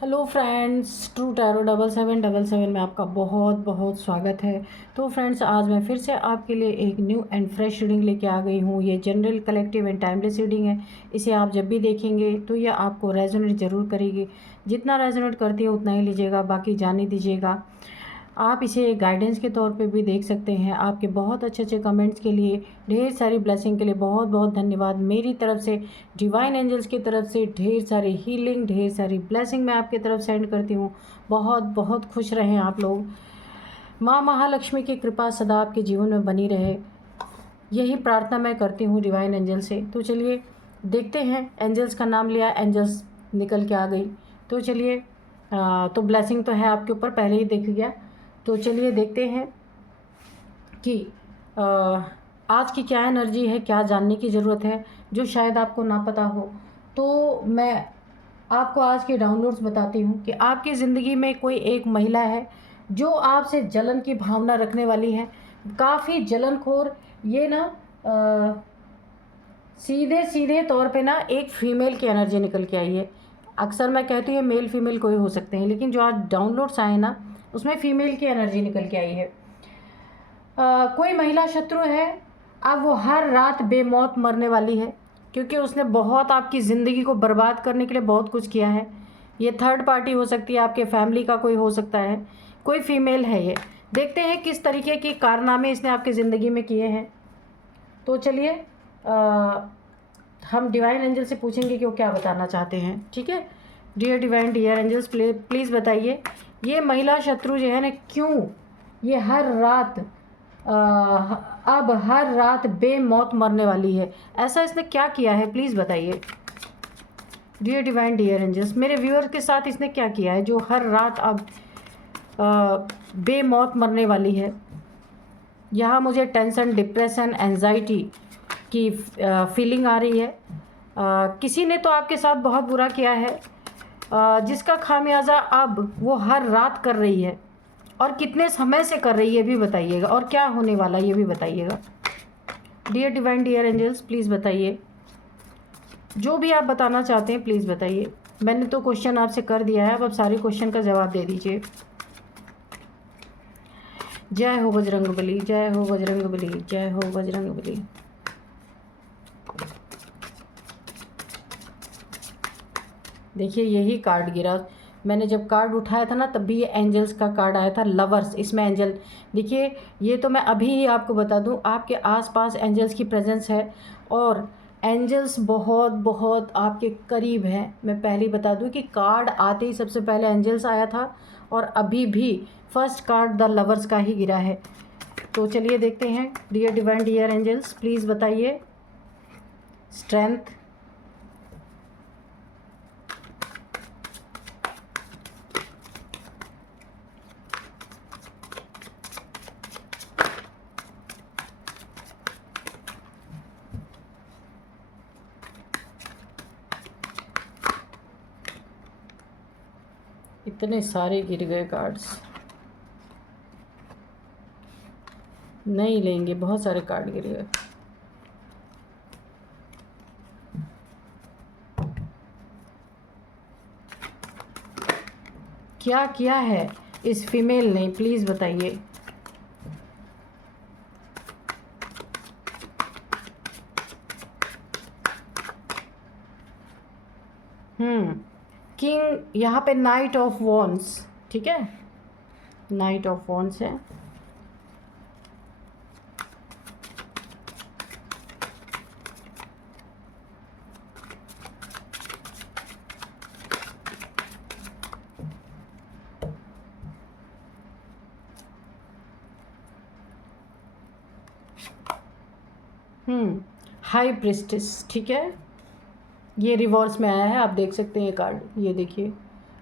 Hello friends, true tarot 7777 में आपका बहुत बहुत स्वागत है। तो फ्रेंड्स, आज मैं फिर से आपके लिए एक न्यू एंड फ्रेश रीडिंग लेके आ गई हूँ। ये general, collective and timeless reading है। इसे आप जब भी देखेंगे तो ये आपको रेजोनेट ज़रूर करेगी। जितना रेजोनेट करती है उतना ही लीजिएगा, बाकी जाने दीजिएगा। आप इसे गाइडेंस के तौर पे भी देख सकते हैं। आपके बहुत अच्छे अच्छे कमेंट्स के लिए, ढेर सारी ब्लेसिंग के लिए बहुत बहुत धन्यवाद। मेरी तरफ से, डिवाइन एंजल्स की तरफ से ढेर सारी हीलिंग, ढेर सारी ब्लेसिंग मैं आपकी तरफ सेंड करती हूँ। बहुत बहुत खुश रहें आप लोग। माँ महालक्ष्मी की कृपा सदा आपके जीवन में बनी रहे, यही प्रार्थना मैं करती हूँ डिवाइन एंजल से। तो चलिए देखते हैं। एंजल्स का नाम लिया, एंजल्स निकल के आ गई। तो चलिए, तो ब्लेसिंग तो है आपके ऊपर, पहले ही देख गया। तो चलिए देखते हैं कि आ, आज की क्या एनर्जी है, क्या जानने की ज़रूरत है जो शायद आपको ना पता हो। तो मैं आपको आज के डाउनलोड्स बताती हूँ कि आपकी ज़िंदगी में कोई एक महिला है जो आपसे जलन की भावना रखने वाली है, काफ़ी जलनखोर। ये ना सीधे सीधे तौर पे ना एक फ़ीमेल की एनर्जी निकल के आई है। अक्सर मैं कहती हूँ मेल फीमेल कोई हो सकते हैं, लेकिन जो आज डाउनलोड्स आए ना उसमें फ़ीमेल की एनर्जी निकल के आई है। कोई महिला शत्रु है। अब वो हर रात बेमौत मरने वाली है, क्योंकि उसने बहुत आपकी ज़िंदगी को बर्बाद करने के लिए बहुत कुछ किया है। ये थर्ड पार्टी हो सकती है, आपके फैमिली का कोई हो सकता है, कोई फीमेल है ये। देखते हैं किस तरीके के कारनामे इसने आपकी ज़िंदगी में किए हैं। तो चलिए, हम डिवाइन एंजल से पूछेंगे कि वो क्या बताना चाहते हैं। ठीक है, dear divine, dear angels, please बताइए ये महिला शत्रु जो है ना, क्यों ये हर रात अब हर रात बेमौत मरने वाली है। ऐसा इसने क्या किया है, प्लीज़ बताइए। डियर डिवाइन, डियर एंजल्स, मेरे व्यूअर के साथ इसने क्या किया है जो हर रात अब बेमौत मरने वाली है। यहाँ मुझे टेंशन, डिप्रेशन, एंजाइटी की फीलिंग आ रही है। किसी ने तो आपके साथ बहुत बुरा किया है, जिसका खामियाजा अब वो हर रात कर रही है। और कितने समय से कर रही है भी बताइएगा, और क्या होने वाला ये भी बताइएगा। Dear divine, dear angels, please बताइए। जो भी आप बताना चाहते हैं प्लीज़ बताइए। मैंने तो क्वेश्चन आपसे कर दिया है, अब सारे क्वेश्चन का जवाब दे दीजिए। जय हो बजरंगबली, जय हो बजरंगबली, जय हो बजरंगबली। देखिए यही कार्ड गिरा। मैंने जब कार्ड उठाया था ना तब भी ये एंजल्स का कार्ड आया था, लवर्स। इसमें एंजल देखिए, ये तो मैं अभी ही आपको बता दूं, आपके आसपास एंजल्स की प्रेजेंस है और एंजल्स बहुत बहुत आपके करीब हैं। मैं पहले ही बता दूं कि कार्ड आते ही सबसे पहले एंजल्स आया था, और अभी भी फर्स्ट कार्ड द लवर्स का ही गिरा है। तो चलिए देखते हैं। Dear divine, dear angels, please बताइए। स्ट्रेंथ, इतने सारे गिर गए कार्ड्स, नहीं लेंगे, बहुत सारे कार्ड गिर गए। क्या किया है इस फीमेल ने, प्लीज़ बताइए। किंग, यहाँ पे नाइट ऑफ वॉन्ड्स, ठीक है, नाइट ऑफ वॉन्ड्स है। हाई प्रिस्टेस, ठीक है, ये रिवर्स में आया है, आप देख सकते हैं ये कार्ड, ये देखिए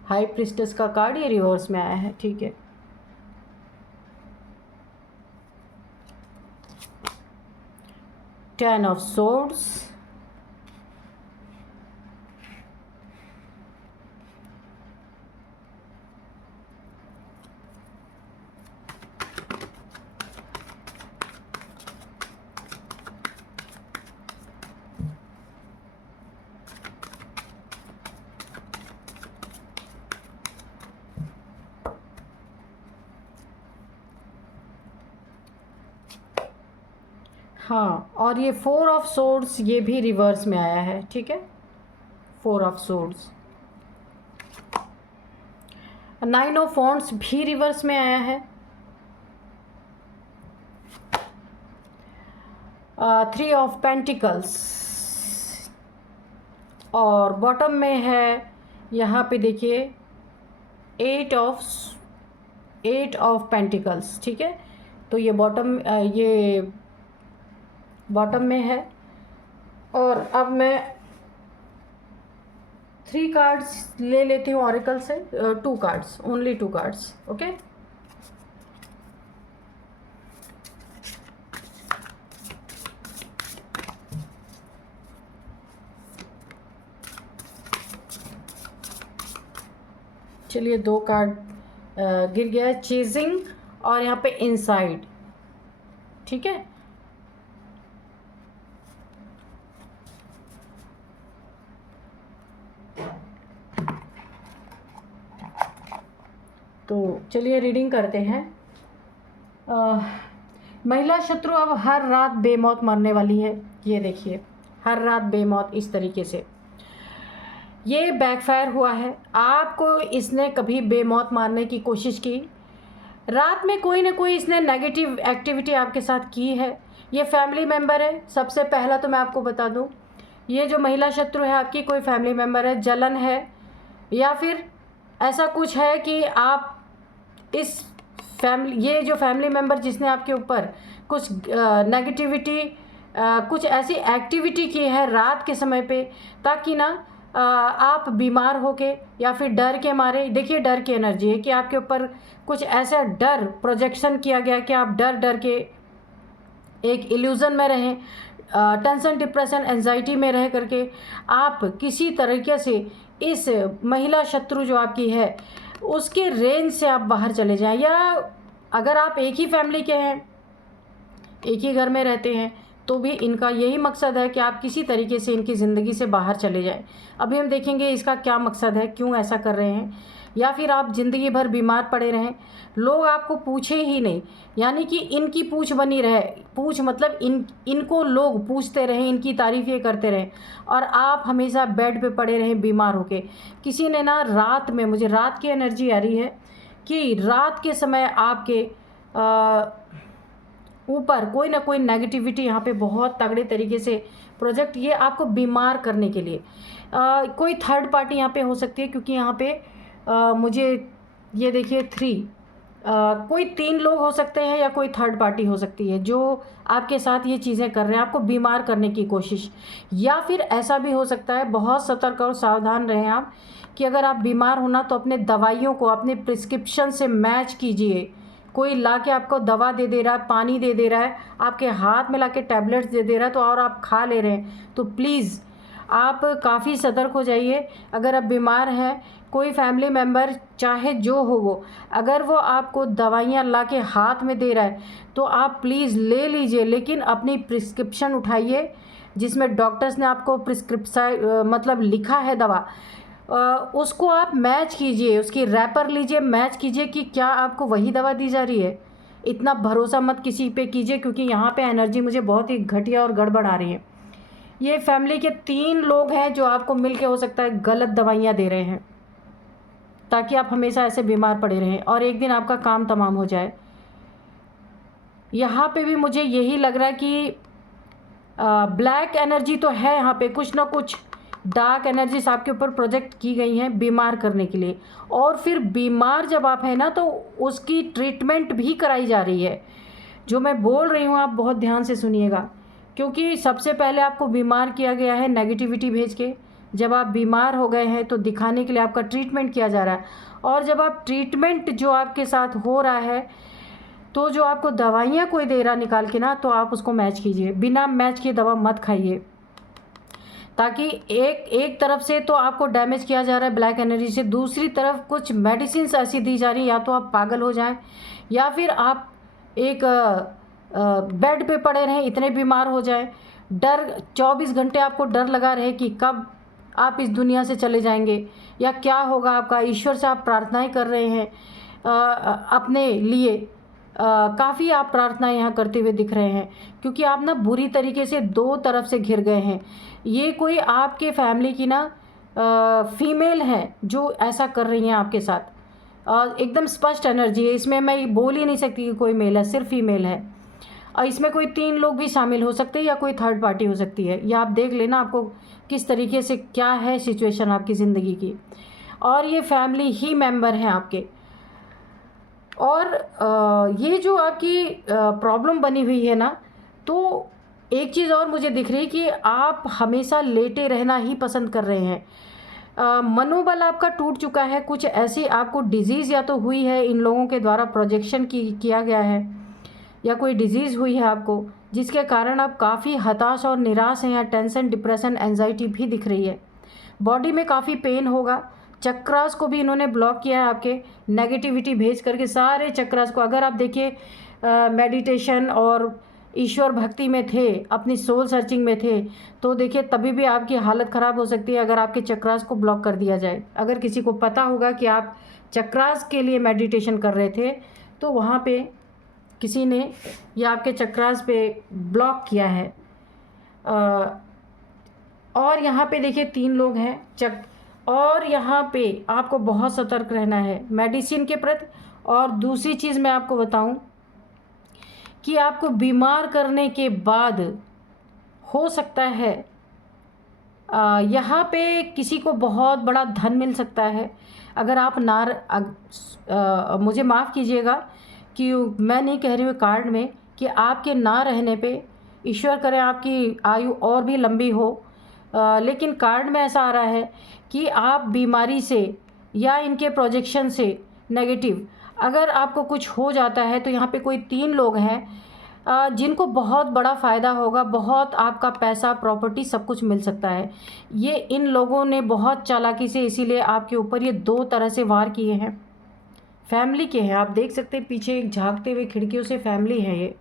हाई प्रिस्टेस का कार्ड, ये रिवर्स में आया है, ठीक है। टेन ऑफ सोर्ड्स, हाँ, और ये 4 ऑफ सोर्ड्स ये भी रिवर्स में आया है, ठीक है, 4 ऑफ सोर्ड्स। 9 ऑफ वॉन्ड्स भी रिवर्स में आया है। 3 ऑफ पेंटिकल्स, और बॉटम में है यहाँ पे देखिए 8 ऑफ पेंटिकल्स, ठीक है। तो ये बॉटम में है। और अब मैं 3 कार्ड्स ले लेती हूँ ऑरेकल से, 2 कार्ड्स, ओनली 2 कार्ड्स, ओके। चलिए 2 कार्ड गिर गया, चेजिंग और यहाँ पे इनसाइड, ठीक है। तो चलिए रीडिंग करते हैं। महिला शत्रु अब हर रात बेमौत मरने वाली है। ये देखिए, हर रात बेमौत, इस तरीके से ये बैकफायर हुआ है। आपको इसने कभी बेमौत मारने की कोशिश की, रात में कोई ना कोई इसने नेगेटिव एक्टिविटी आपके साथ की है। ये फैमिली मेम्बर है। सबसे पहला तो मैं आपको बता दूं, ये जो महिला शत्रु है आपकी कोई फैमिली मेम्बर है, जलन है, या फिर ऐसा कुछ है कि आप इस ये जो फैमिली मेम्बर जिसने आपके ऊपर कुछ नेगेटिविटी, कुछ ऐसी एक्टिविटी की है रात के समय पे, ताकि ना आप बीमार होके या फिर डर के मारे, देखिए डर की एनर्जी है कि आपके ऊपर कुछ ऐसा डर प्रोजेक्शन किया गया कि आप डर डर के एक इल्यूज़न में रहें, टेंशन, डिप्रेशन, एंजाइटी में रह करके आप किसी तरीके से इस महिला शत्रु जो आपकी है उसके रेंज से आप बाहर चले जाएं। या अगर आप एक ही फैमिली के हैं, एक ही घर में रहते हैं, तो भी इनका यही मकसद है कि आप किसी तरीके से इनकी ज़िंदगी से बाहर चले जाएं। अभी हम देखेंगे इसका क्या मकसद है, क्यों ऐसा कर रहे हैं। या फिर आप ज़िंदगी भर बीमार पड़े रहें, लोग आपको पूछे ही नहीं, यानी कि इनकी पूछ बनी रहे, पूछ मतलब इनको लोग पूछते रहें, इनकी तारीफ़ें करते रहें, और आप हमेशा बेड पे पड़े रहें बीमार होके। किसी ने ना रात में, मुझे रात की एनर्जी आ रही है कि रात के समय आपके ऊपर कोई ना कोई नेगेटिविटी यहाँ पे बहुत तगड़े तरीके से प्रोजेक्ट, ये आपको बीमार करने के लिए कोई थर्ड पार्टी यहाँ पे हो सकती है, क्योंकि यहाँ पे मुझे ये देखिए 3, कोई 3 लोग हो सकते हैं या कोई थर्ड पार्टी हो सकती है जो आपके साथ ये चीज़ें कर रहे हैं, आपको बीमार करने की कोशिश। या फिर ऐसा भी हो सकता है, बहुत सतर्क और सावधान रहें आप, कि अगर आप बीमार होना तो अपने दवाइयों को अपने प्रिस्क्रिप्शन से मैच कीजिए। कोई ला के आपको दवा दे रहा है, पानी दे रहा है, आपके हाथ में ला के टैबलेट्स दे रहा है, तो और आप खा ले रहे हैं, तो प्लीज़ आप काफ़ी सतर्क हो जाइए। अगर आप बीमार हैं, कोई फैमिली मेम्बर चाहे जो हो वो, अगर वो आपको दवाइयाँ ला के हाथ में दे रहा है तो आप प्लीज़ ले लीजिए, लेकिन अपनी प्रिस्क्रिप्शन उठाइए जिसमें डॉक्टर्स ने आपको प्रिस्क्रिप्शन मतलब लिखा है दवा, उसको आप मैच कीजिए, उसकी रैपर लीजिए, मैच कीजिए कि क्या आपको वही दवा दी जा रही है। इतना भरोसा मत किसी पे कीजिए, क्योंकि यहाँ पे एनर्जी मुझे बहुत ही घटिया और गड़बड़ आ रही है। ये फैमिली के 3 लोग हैं जो आपको मिल के हो सकता है गलत दवाइयाँ दे रहे हैं, ताकि आप हमेशा ऐसे बीमार पड़े रहें और एक दिन आपका काम तमाम हो जाए। यहाँ पे भी मुझे यही लग रहा है कि ब्लैक एनर्जी तो है, यहाँ पे कुछ ना कुछ डार्क एनर्जीज आपके ऊपर प्रोजेक्ट की गई हैं बीमार करने के लिए। और फिर बीमार जब आप हैं ना, तो उसकी ट्रीटमेंट भी कराई जा रही है। जो मैं बोल रही हूँ आप बहुत ध्यान से सुनिएगा, क्योंकि सबसे पहले आपको बीमार किया गया है नेगेटिविटी भेज के। जब आप बीमार हो गए हैं तो दिखाने के लिए आपका ट्रीटमेंट किया जा रहा है, और जब आप ट्रीटमेंट जो आपके साथ हो रहा है, तो जो आपको दवाइयाँ कोई दे रहा निकाल के ना, तो आप उसको मैच कीजिए। बिना मैच किए दवा मत खाइए, ताकि एक तरफ से तो आपको डैमेज किया जा रहा है ब्लैक एनर्जी से, दूसरी तरफ कुछ मेडिसिन ऐसी दी जा रही है, या तो आप पागल हो जाएं या फिर आप एक बेड पे पड़े रहें, इतने बीमार हो जाएं, डर 24 घंटे आपको डर लगा रहे कि कब आप इस दुनिया से चले जाएंगे या क्या होगा आपका। ईश्वर से आप प्रार्थनाएं कर रहे हैं अपने लिए, काफ़ी आप प्रार्थना यहाँ करते हुए दिख रहे हैं, क्योंकि आप ना बुरी तरीके से दो तरफ से घिर गए हैं। ये कोई आपके फैमिली की ना फीमेल है जो ऐसा कर रही हैं आपके साथ। एकदम स्पष्ट एनर्जी है इसमें, मैं बोल ही नहीं सकती कि कोई मेल है, सिर्फ फीमेल है। इसमें कोई 3 लोग भी शामिल हो सकते हैं या कोई थर्ड पार्टी हो सकती है। या आप देख लेना आपको किस तरीके से क्या है सिचुएशन आपकी ज़िंदगी की। और ये फैमिली ही मेंबर हैं आपके। और ये जो आपकी प्रॉब्लम बनी हुई है ना, तो एक चीज़ और मुझे दिख रही है कि आप हमेशा लेटे रहना ही पसंद कर रहे हैं। मनोबल आपका टूट चुका है। कुछ ऐसी आपको डिजीज़ या तो हुई है, इन लोगों के द्वारा प्रोजेक्शन किया गया है, या कोई डिजीज़ हुई है आपको, जिसके कारण आप काफ़ी हताश और निराश हैं, या टेंशन, डिप्रेशन, एंजाइटी भी दिख रही है। बॉडी में काफ़ी पेन होगा। चक्रास को भी इन्होंने ब्लॉक किया है आपके, नेगेटिविटी भेज करके सारे चक्रास को। अगर आप देखिए मेडिटेशन और ईश्वर भक्ति में थे, अपनी सोल सर्चिंग में थे, तो देखिए तभी भी आपकी हालत ख़राब हो सकती है अगर आपके चक्रास को ब्लॉक कर दिया जाए। अगर किसी को पता होगा कि आप चक्रास के लिए मेडिटेशन कर रहे थे, तो वहाँ पे किसी ने या आपके चक्रास पे ब्लॉक किया है। और यहाँ पे देखिए 3 लोग हैं और यहाँ पे आपको बहुत सतर्क रहना है मेडिसिन के प्रति। और दूसरी चीज़ मैं आपको बताऊं कि आपको बीमार करने के बाद हो सकता है यहाँ पे किसी को बहुत बड़ा धन मिल सकता है। अगर आप मुझे माफ़ कीजिएगा कि मैं नहीं कह रही हूँ कार्ड में कि आपके ना रहने पे ईश्वर करे आपकी आयु और भी लंबी हो, लेकिन कार्ड में ऐसा आ रहा है कि आप बीमारी से या इनके प्रोजेक्शन से नेगेटिव अगर आपको कुछ हो जाता है, तो यहाँ पे कोई 3 लोग हैं जिनको बहुत बड़ा फ़ायदा होगा, बहुत आपका पैसा, प्रॉपर्टी, सब कुछ मिल सकता है। ये इन लोगों ने बहुत चालाकी से इसीलिए आपके ऊपर ये 2 तरह से वार किए हैं। फैमिली के हैं, आप देख सकते हैं पीछे एक झांकते हुए खिड़कियों से फैमिली है ये।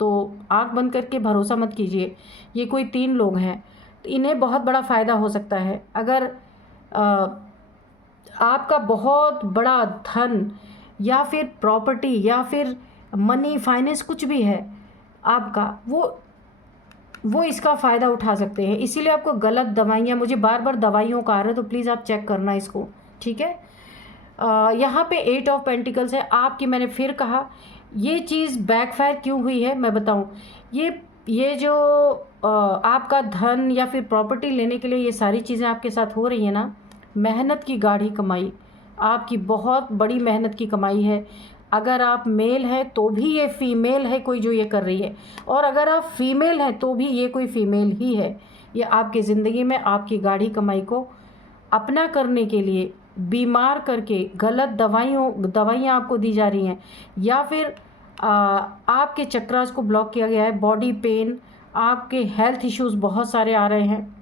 तो आँख बंद करके भरोसा मत कीजिए, ये कोई 3 लोग हैं, तो इन्हें बहुत बड़ा फ़ायदा हो सकता है। अगर आपका बहुत बड़ा धन या फिर प्रॉपर्टी या फिर मनी, फाइनेंस, कुछ भी है आपका, वो इसका फ़ायदा उठा सकते हैं। इसीलिए आपको गलत दवाइयाँ, मुझे बार बार दवाइयों का आ रहा है, तो प्लीज़ आप चेक करना इसको, ठीक है। यहाँ पे 8 ऑफ पेंटिकल्स है आपकी। मैंने फिर कहा ये चीज़ बैकफायर क्यों हुई है मैं बताऊँ। ये जो आपका धन या फिर प्रॉपर्टी लेने के लिए ये सारी चीज़ें आपके साथ हो रही हैं ना, मेहनत की गाढ़ी कमाई, आपकी बहुत बड़ी मेहनत की कमाई है। अगर आप मेल हैं तो भी ये फीमेल है कोई जो ये कर रही है, और अगर आप फीमेल हैं तो भी ये कोई फीमेल ही है। ये आपकी ज़िंदगी में आपकी गाढ़ी कमाई को अपना करने के लिए बीमार करके गलत दवाइयाँ आपको दी जा रही हैं, या फिर आपके चक्रास को ब्लॉक किया गया है। बॉडी पेन, आपके हेल्थ इश्यूज़ बहुत सारे आ रहे हैं।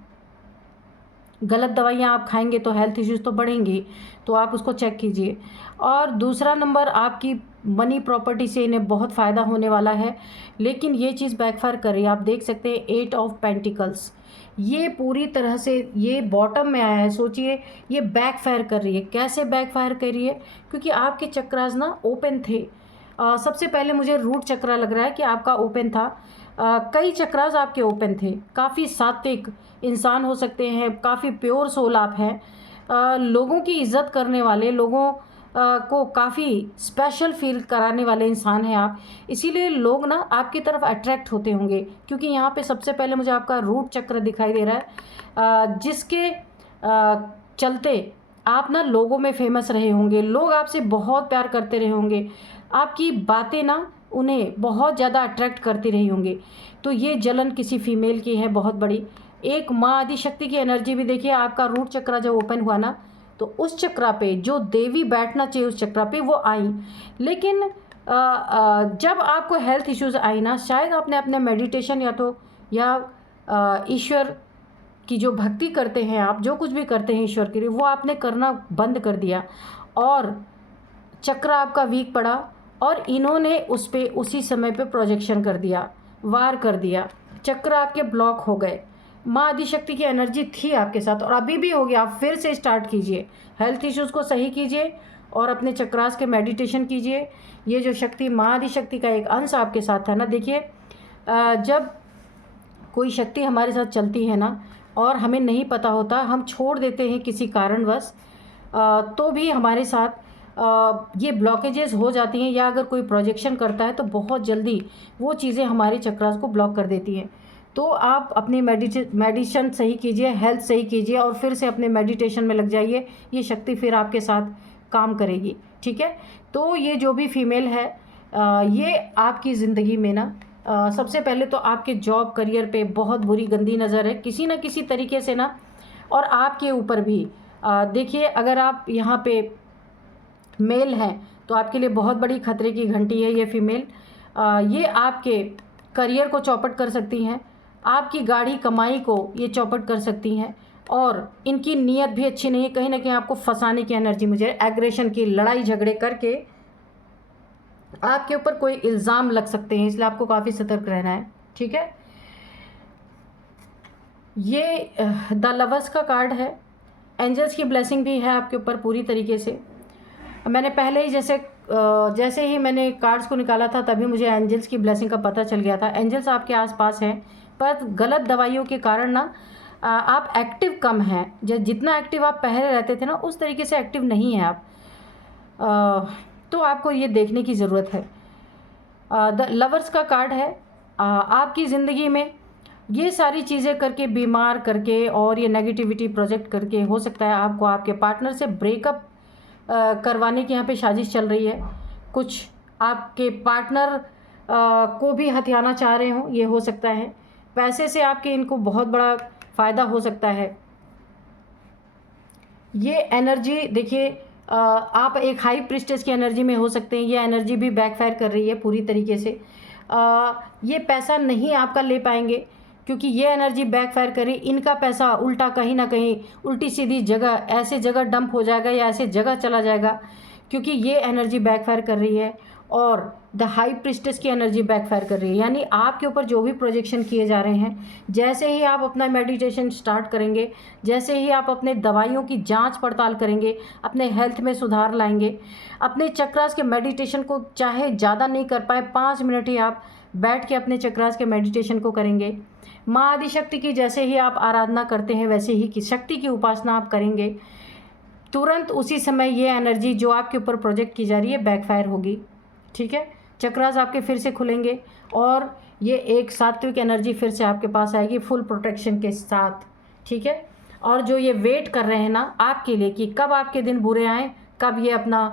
गलत दवाइयाँ आप खाएंगे तो हेल्थ इश्यूज़ तो बढ़ेंगी, तो आप उसको चेक कीजिए। और दूसरा नंबर, आपकी मनी, प्रॉपर्टी से इन्हें बहुत फ़ायदा होने वाला है, लेकिन ये चीज़ बैकफायर कर रही है। आप देख सकते हैं 8 ऑफ पेंटिकल्स, ये पूरी तरह से ये बॉटम में आया है। सोचिए ये बैकफायर कर रही है। कैसे बैकफायर कर रही है? क्योंकि आपके चक्रास ना ओपन थे। सबसे पहले मुझे रूट चक्रा लग रहा है कि आपका ओपन था। कई चक्रास आपके ओपन थे। काफ़ी सात्विक इंसान हो सकते हैं, काफ़ी प्योर सोल आप हैं, लोगों की इज़्ज़त करने वाले, लोगों को काफ़ी स्पेशल फील कराने वाले इंसान हैं आप। इसीलिए लोग ना आपकी तरफ अट्रैक्ट होते होंगे, क्योंकि यहाँ पे सबसे पहले मुझे आपका रूट चक्र दिखाई दे रहा है, जिसके चलते आप ना लोगों में फेमस रहे होंगे। लोग आपसे बहुत प्यार करते रहे होंगे, आपकी बातें ना उन्हें बहुत ज़्यादा अट्रैक्ट करती रही होंगी। तो ये जलन किसी फीमेल की है बहुत बड़ी। एक माँ आदि शक्ति की एनर्जी भी देखिए। आपका रूट चक्रा जब ओपन हुआ ना, तो उस चक्रा पे जो देवी बैठना चाहिए उस चक्रा पे वो आई। लेकिन जब आपको हेल्थ इश्यूज़ आई ना, शायद आपने अपने मेडिटेशन या ईश्वर की जो भक्ति करते हैं आप, जो कुछ भी करते हैं ईश्वर के लिए, वो आपने करना बंद कर दिया और चक्रा आपका वीक पड़ा, और इन्होंने उस पर उसी समय पे प्रोजेक्शन कर दिया, वार कर दिया। चक्र आपके ब्लॉक हो गए। माँ आदिशक्ति की एनर्जी थी आपके साथ और अभी भी होगी। आप फिर से स्टार्ट कीजिए, हेल्थ इश्यूज़ को सही कीजिए और अपने चक्रास के मेडिटेशन कीजिए। ये जो शक्ति, माँ आदि शक्ति का एक अंश आपके साथ है ना। देखिए, जब कोई शक्ति हमारे साथ चलती है ना और हमें नहीं पता होता, हम छोड़ देते हैं किसी कारणवश, तो भी हमारे साथ ये ब्लॉकेजेस हो जाती हैं, या अगर कोई प्रोजेक्शन करता है तो बहुत जल्दी वो चीज़ें हमारे चक्रास को ब्लॉक कर देती हैं। तो आप अपनी मेडिटेशन सही कीजिए, हेल्थ सही कीजिए और फिर से अपने मेडिटेशन में लग जाइए। ये शक्ति फिर आपके साथ काम करेगी, ठीक है। तो ये जो भी फीमेल है, ये आपकी ज़िंदगी में ना सबसे पहले तो आपके जॉब करियर पे बहुत बुरी गंदी नज़र है किसी न किसी तरीके से ना, और आपके ऊपर भी। देखिए, अगर आप यहाँ पे मेल हैं तो आपके लिए बहुत बड़ी खतरे की घंटी है ये फीमेल। ये आपके करियर को चौपट कर सकती हैं, आपकी गाढ़ी कमाई को ये चौपट कर सकती हैं, और इनकी नीयत भी अच्छी नहीं है। कहीं ना कहीं आपको फंसाने की एनर्जी मुझे, एग्रेशन की, लड़ाई झगड़े करके आपके ऊपर कोई इल्ज़ाम लग सकते हैं, इसलिए आपको काफ़ी सतर्क रहना है, ठीक है। ये द लवर्स का कार्ड है। एंजल्स की ब्लेसिंग भी है आपके ऊपर पूरी तरीके से। मैंने पहले ही जैसे ही मैंने कार्ड्स को निकाला था तभी मुझे एंजल्स की ब्लेसिंग का पता चल गया था। एंजल्स आपके आसपास हैं, पर गलत दवाइयों के कारण ना आप एक्टिव कम हैं। जितना एक्टिव आप पहले रहते थे ना, उस तरीके से एक्टिव नहीं हैं आप। तो आपको ये देखने की ज़रूरत है। द लवर्स का कार्ड है। आपकी ज़िंदगी में ये सारी चीज़ें करके, बीमार करके और ये नेगेटिविटी प्रोजेक्ट करके, हो सकता है आपको आपके पार्टनर से ब्रेकअप करवाने की यहाँ पे साजिश चल रही है। कुछ आपके पार्टनर को भी हथियाना चाह रहे हों, ये हो सकता है। पैसे से आपके इनको बहुत बड़ा फ़ायदा हो सकता है। ये एनर्जी देखिए, आप एक हाई प्रिस्टेस की एनर्जी में हो सकते हैं। ये एनर्जी भी बैकफायर कर रही है पूरी तरीके से। ये पैसा नहीं आपका ले पाएंगे क्योंकि ये एनर्जी बैकफायर करी। इनका पैसा उल्टा कहीं ना कहीं उल्टी सीधी जगह, ऐसे जगह डंप हो जाएगा या ऐसे जगह चला जाएगा, क्योंकि ये एनर्जी बैकफायर कर रही है। और द हाई प्रिस्टेस की एनर्जी बैकफायर कर रही है, यानी आपके ऊपर जो भी प्रोजेक्शन किए जा रहे हैं, जैसे ही आप अपना मेडिटेशन स्टार्ट करेंगे, जैसे ही आप अपने दवाइयों की जांच पड़ताल करेंगे, अपने हेल्थ में सुधार लाएंगे, अपने चक्रास के मेडिटेशन को चाहे ज़्यादा नहीं कर पाए, 5 मिनट ही आप बैठ के अपने चक्रास के मेडिटेशन को करेंगे। माँ आदि शक्ति की जैसे ही आप आराधना करते हैं, वैसे ही की शक्ति की उपासना आप करेंगे, तुरंत उसी समय ये एनर्जी जो आपके ऊपर प्रोजेक्ट की जा रही है बैकफायर होगी, ठीक है। चक्रास आपके फिर से खुलेंगे और ये एक सात्विक एनर्जी फिर से आपके पास आएगी फुल प्रोटेक्शन के साथ, ठीक है। और जो ये वेट कर रहे हैं ना आपके लिए कि कब आपके दिन बुरे आएँ, कब ये अपना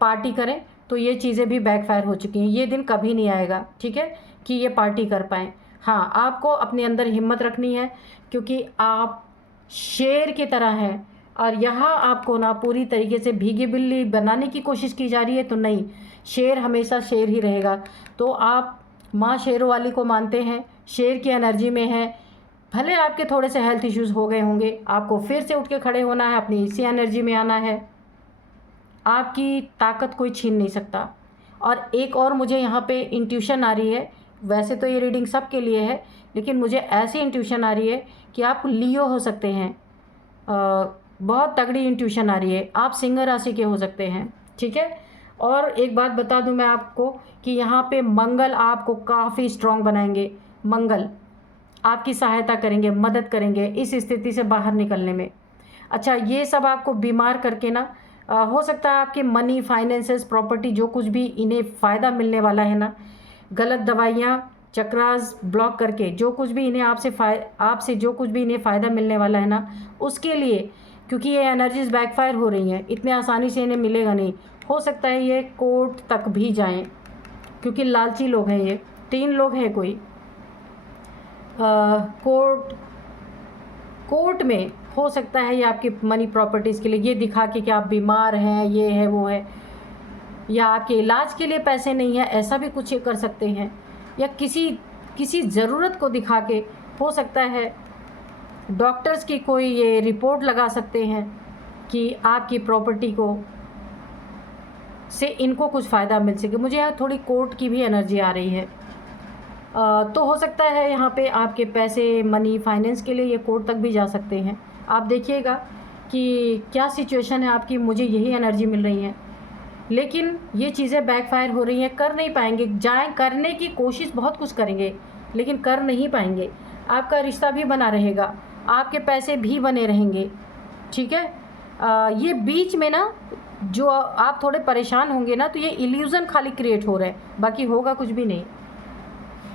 पार्टी करें, तो ये चीज़ें भी बैकफायर हो चुकी हैं। ये दिन कभी नहीं आएगा, ठीक है, कि ये पार्टी कर पाएँ। हाँ, आपको अपने अंदर हिम्मत रखनी है क्योंकि आप शेर की तरह हैं, और यहाँ आपको ना पूरी तरीके से भीगी बिल्ली बनाने की कोशिश की जा रही है। तो नहीं, शेर हमेशा शेर ही रहेगा। तो आप माँ शेरों वाली को मानते हैं, शेर की एनर्जी में हैं। भले आपके थोड़े से हेल्थ इश्यूज़ हो गए होंगे, आपको फिर से उठ के खड़े होना है, अपनी इसी एनर्जी में आना है। आपकी ताकत कोई छीन नहीं सकता। और एक और मुझे यहाँ पे इंट्यूशन आ रही है, वैसे तो ये रीडिंग सबके लिए है, लेकिन मुझे ऐसी इंट्यूशन आ रही है कि आप लियो हो सकते हैं। बहुत तगड़ी इंट्यूशन आ रही है, आप सिंह राशि के हो सकते हैं, ठीक है। और एक बात बता दूं मैं आपको कि यहाँ पे मंगल आपको काफ़ी स्ट्रॉन्ग बनाएंगे। मंगल आपकी सहायता करेंगे, मदद करेंगे इस स्थिति से बाहर निकलने में। अच्छा, ये सब आपको बीमार करके ना, हो सकता है आपके मनी, फाइनेंसेस, प्रॉपर्टी, जो कुछ भी इन्हें फ़ायदा मिलने वाला है ना, गलत दवाइयाँ, चक्रास ब्लॉक करके जो कुछ भी इन्हें आपसे जो कुछ भी इन्हें फ़ायदा मिलने वाला है ना, उसके लिए, क्योंकि ये एनर्जीज बैकफायर हो रही हैं, इतने आसानी से इन्हें मिलेगा नहीं। हो सकता है ये कोर्ट तक भी जाएं, क्योंकि लालची लोग हैं ये। 3 लोग हैं कोई, कोर्ट में हो सकता है ये आपकी मनी प्रॉपर्टीज़ के लिए, ये दिखा के कि आप बीमार हैं, ये है वो है, या आपके इलाज के लिए पैसे नहीं है, ऐसा भी कुछ कर सकते हैं। या किसी ज़रूरत को दिखा के, हो सकता है डॉक्टर्स की कोई ये रिपोर्ट लगा सकते हैं कि आपकी प्रॉपर्टी को से इनको कुछ फ़ायदा मिल सके। मुझे यहाँ थोड़ी कोर्ट की भी एनर्जी आ रही है। तो हो सकता है यहाँ पे आपके पैसे, मनी, फाइनेंस के लिए ये कोर्ट तक भी जा सकते हैं। आप देखिएगा कि क्या सिचुएशन है आपकी, मुझे यही एनर्जी मिल रही है। लेकिन ये चीज़ें बैकफायर हो रही हैं, कर नहीं पाएंगे। जाएँ करने की कोशिश बहुत कुछ करेंगे लेकिन कर नहीं पाएंगे। आपका रिश्ता भी बना रहेगा, आपके पैसे भी बने रहेंगे, ठीक है। ये बीच में ना जो आप थोड़े परेशान होंगे ना, तो ये इल्यूज़न खाली क्रिएट हो रहे हैं, बाकी होगा कुछ भी नहीं।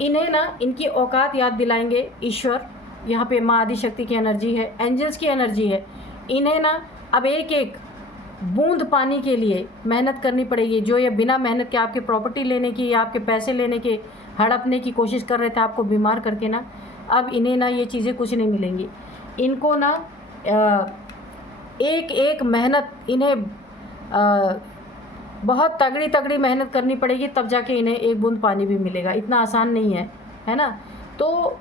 इन्हें ना इनकी औकात याद दिलाएंगे ईश्वर। यहाँ पे माँ आदिशक्ति की एनर्जी है, एंजल्स की एनर्जी है। इन्हें ना अब एक एक बूंद पानी के लिए मेहनत करनी पड़ेगी। जो ये बिना मेहनत के आपके प्रॉपर्टी लेने की या आपके पैसे लेने के हड़पने की कोशिश कर रहे थे, आपको बीमार करके ना, अब इन्हें ना ये चीज़ें कुछ नहीं मिलेंगी। इनको ना एक एक मेहनत इन्हें बहुत तगड़ी तगड़ी मेहनत करनी पड़ेगी, तब जाके इन्हें एक बूंद पानी भी मिलेगा। इतना आसान नहीं है ना। तो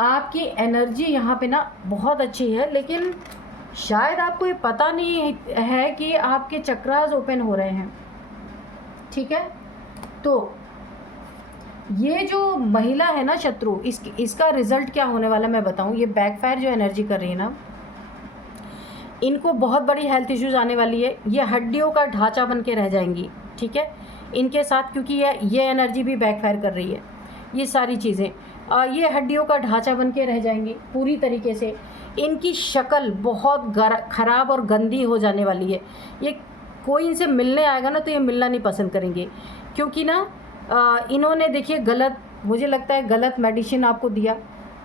आपकी एनर्जी यहाँ पे ना बहुत अच्छी है, लेकिन शायद आपको ये पता नहीं है कि आपके चक्रास ओपन हो रहे हैं, ठीक है। तो ये जो महिला है ना शत्रु, इसका रिजल्ट क्या होने वाला मैं बताऊं। ये बैकफायर जो एनर्जी कर रही है ना, इनको बहुत बड़ी हेल्थ इश्यूज आने वाली है। ये हड्डियों का ढांचा बन के रह जाएंगी, ठीक है, इनके साथ, क्योंकि ये एनर्जी भी बैकफायर कर रही है। ये सारी चीज़ें ये हड्डियों का ढांचा बन के रह जाएंगी पूरी तरीके से। इनकी शक्ल बहुत ख़राब और गंदी हो जाने वाली है। ये कोई इनसे मिलने आएगा ना तो ये मिलना नहीं पसंद करेंगे, क्योंकि ना इन्होंने देखिए गलत, मुझे लगता है गलत मेडिसिन आपको दिया।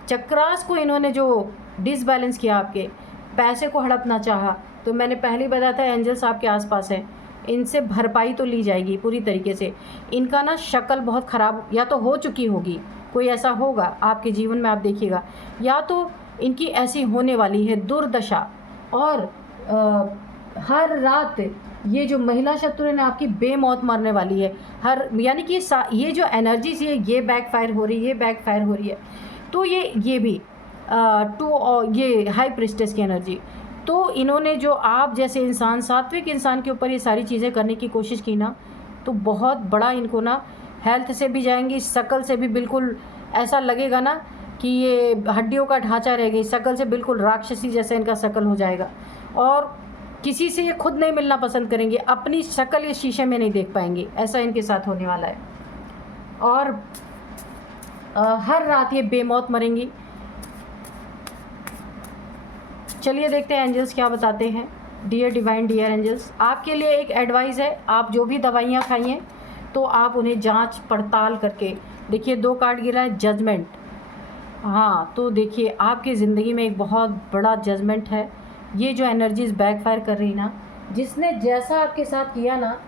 चक्रास को इन्होंने जो डिसबैलेंस किया, आपके पैसे को हड़पना चाहा, तो मैंने पहले ही बताया था एंजल्स आपके आसपास हैं, इनसे भरपाई तो ली जाएगी पूरी तरीके से। इनका ना शक्ल बहुत ख़राब या तो हो चुकी होगी, कोई ऐसा होगा आपके जीवन में, आप देखिएगा, या तो इनकी ऐसी होने वाली है दुर्दशा। और हर रात ये जो महिला शत्रु है ना आपकी बेमौत मरने वाली है। यानी कि ये जो एनर्जी है ये बैकफायर हो रही है, बैकफायर हो रही है। तो ये भी ये हाई प्रिस्टेस की एनर्जी। तो इन्होंने जो आप जैसे इंसान, सात्विक इंसान के ऊपर ये सारी चीज़ें करने की कोशिश की ना, तो बहुत बड़ा इनको ना हेल्थ से भी जाएंगी, शक्ल से भी बिल्कुल ऐसा लगेगा ना कि ये हड्डियों का ढांचा रह गई, शक्ल से बिल्कुल राक्षसी जैसा इनका शक्ल हो जाएगा। और किसी से ये खुद नहीं मिलना पसंद करेंगे, अपनी शक्ल ये शीशे में नहीं देख पाएंगे, ऐसा इनके साथ होने वाला है। और हर रात ये बेमौत मरेंगी। चलिए देखते हैं एंजल्स क्या बताते हैं। डियर डिवाइन, डियर एंजल्स, आपके लिए एक एडवाइस है। आप जो भी दवाइयाँ खाइए तो आप उन्हें जांच पड़ताल करके देखिए। 2 कार्ड गिरा है, जजमेंट। हाँ, तो देखिए आपकी ज़िंदगी में एक बहुत बड़ा जजमेंट है। ये जो एनर्जीज बैकफायर कर रही ना, जिसने जैसा आपके साथ किया ना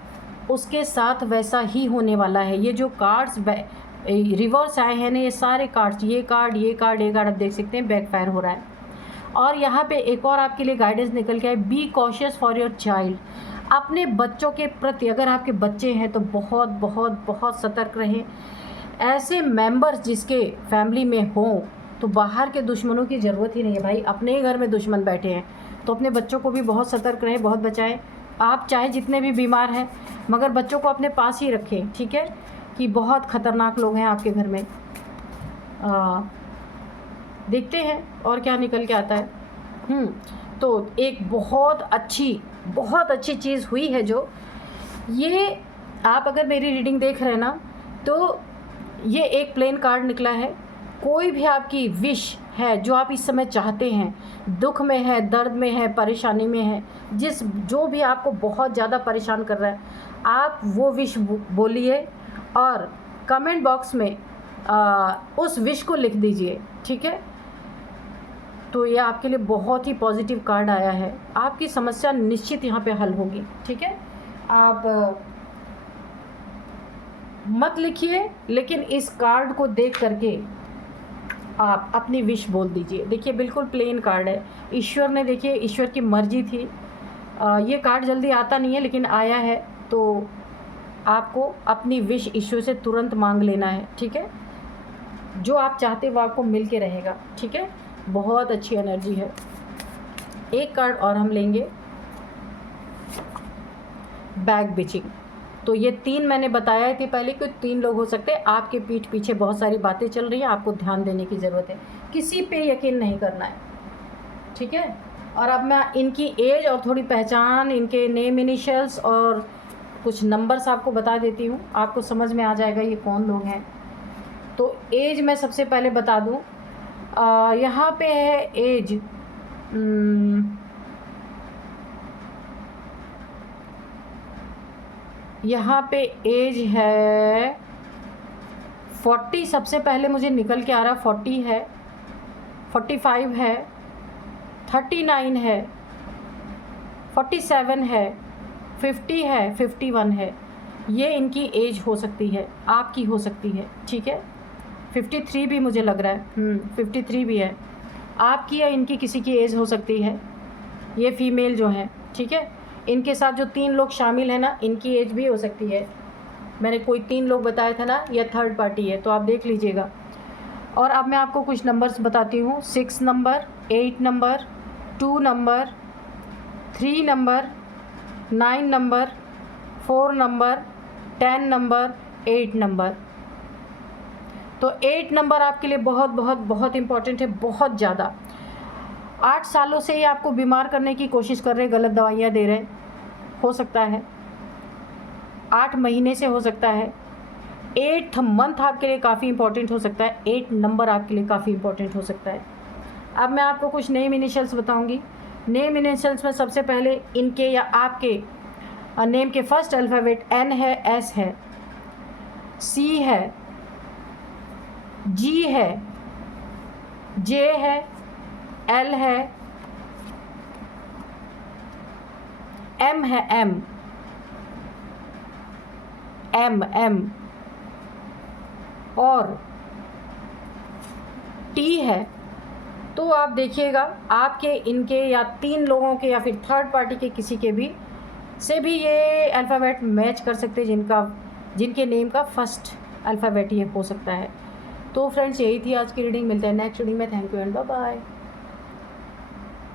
उसके साथ वैसा ही होने वाला है। ये जो कार्ड्स रिवर्स आए हैं ना, ये सारे कार्ड्स, ये कार्ड आप देख सकते हैं बैकफायर हो रहा है। और यहाँ पे एक और आपके लिए गाइडेंस निकल के आए, be cautious for your child. अपने बच्चों के प्रति, अगर आपके बच्चे हैं तो बहुत बहुत बहुत सतर्क रहें। ऐसे मेंबर्स जिसके फैमिली में हों तो बाहर के दुश्मनों की ज़रूरत ही नहीं है भाई, अपने ही घर में दुश्मन बैठे हैं, तो अपने बच्चों को भी बहुत सतर्क रहें, बहुत बचाएं। आप चाहे जितने भी बीमार हैं मगर बच्चों को अपने पास ही रखें, ठीक है, कि बहुत ख़तरनाक लोग हैं आपके घर में। देखते हैं और क्या निकल के आता है। तो एक बहुत अच्छी चीज़ हुई है। जो ये आप अगर मेरी रीडिंग देख रहे हैं ना, तो ये एक प्लेन कार्ड निकला है। कोई भी आपकी विश है जो आप इस समय चाहते हैं, दुख में है, दर्द में है, परेशानी में है, जो भी आपको बहुत ज़्यादा परेशान कर रहा है, आप वो विश बोलिए और कमेंट बॉक्स में उस विश को लिख दीजिए, ठीक है। तो ये आपके लिए बहुत ही पॉजिटिव कार्ड आया है। आपकी समस्या निश्चित यहाँ पे हल होगी, ठीक है। आप मत लिखिए, लेकिन इस कार्ड को देख करके आप अपनी विश बोल दीजिए। देखिए बिल्कुल प्लेन कार्ड है। ईश्वर ने, देखिए ईश्वर की मर्जी थी। ये कार्ड जल्दी आता नहीं है लेकिन आया है, तो आपको अपनी विश ईश्वर से तुरंत मांग लेना है, ठीक है। जो आप चाहते वो आपको मिल के रहेगा, ठीक है। बहुत अच्छी एनर्जी है। एक कार्ड और हम लेंगे, बैक बिचिंग। तो ये 3 मैंने बताया कि पहले कि 3 लोग हो सकते हैं। आपके पीठ पीछे बहुत सारी बातें चल रही हैं, आपको ध्यान देने की ज़रूरत है। किसी पे यकीन नहीं करना है, ठीक है। और अब मैं इनकी एज और थोड़ी पहचान, इनके नेम इनिशियल्स और कुछ नंबर्स आपको बता देती हूँ, आपको समझ में आ जाएगा ये कौन लोग हैं। तो एज मैं सबसे पहले बता दूँ, यहाँ पे है एज, यहाँ पे एज है 40, सबसे पहले मुझे निकल के आ रहा 40 है, 45 है, 39 है, 47 है, 50 है, 51 है। ये इनकी एज हो सकती है, आपकी हो सकती है, ठीक है। 53 भी मुझे लग रहा है, 53 भी है, आपकी या इनकी किसी की एज हो सकती है, ये फीमेल जो है, ठीक है। इनके साथ जो 3 लोग शामिल हैं ना, इनकी एज भी हो सकती है। मैंने कोई 3 लोग बताया था ना, यह थर्ड पार्टी है, तो आप देख लीजिएगा। और अब मैं आपको कुछ नंबर्स बताती हूँ। 6 number, 8 number, 2 number, 3 number, 9 number, 4 number, 10 number, 8 number. तो 8 नंबर आपके लिए बहुत बहुत बहुत इम्पॉर्टेंट है, बहुत ज़्यादा। 8 सालों से ये आपको बीमार करने की कोशिश कर रहे, गलत दवाइयाँ दे रहे, हो सकता है 8 महीने से, हो सकता है 8th मंथ आपके लिए काफ़ी इंपॉर्टेंट हो सकता है, 8 नंबर आपके लिए काफ़ी इंपॉर्टेंट हो सकता है। अब मैं आपको कुछ नेम इनिशियल्स बताऊंगी। नेम इनिशियल्स में सबसे पहले इनके या आपके नेम के फर्स्ट अल्फ़ाबेट N है, S है, C है, G है, J है, L है, M है, M और T है। तो आप देखिएगा आपके, इनके या 3 लोगों के या फिर थर्ड पार्टी के किसी के भी से भी ये अल्फ़ाबेट मैच कर सकते हैं, जिनके नेम का फर्स्ट अल्फ़ाबेट ये हो सकता है। तो फ्रेंड्स, यही थी आज की रीडिंग। मिलते हैं नेक्स्ट रीडिंग में। Thank you and bye bye.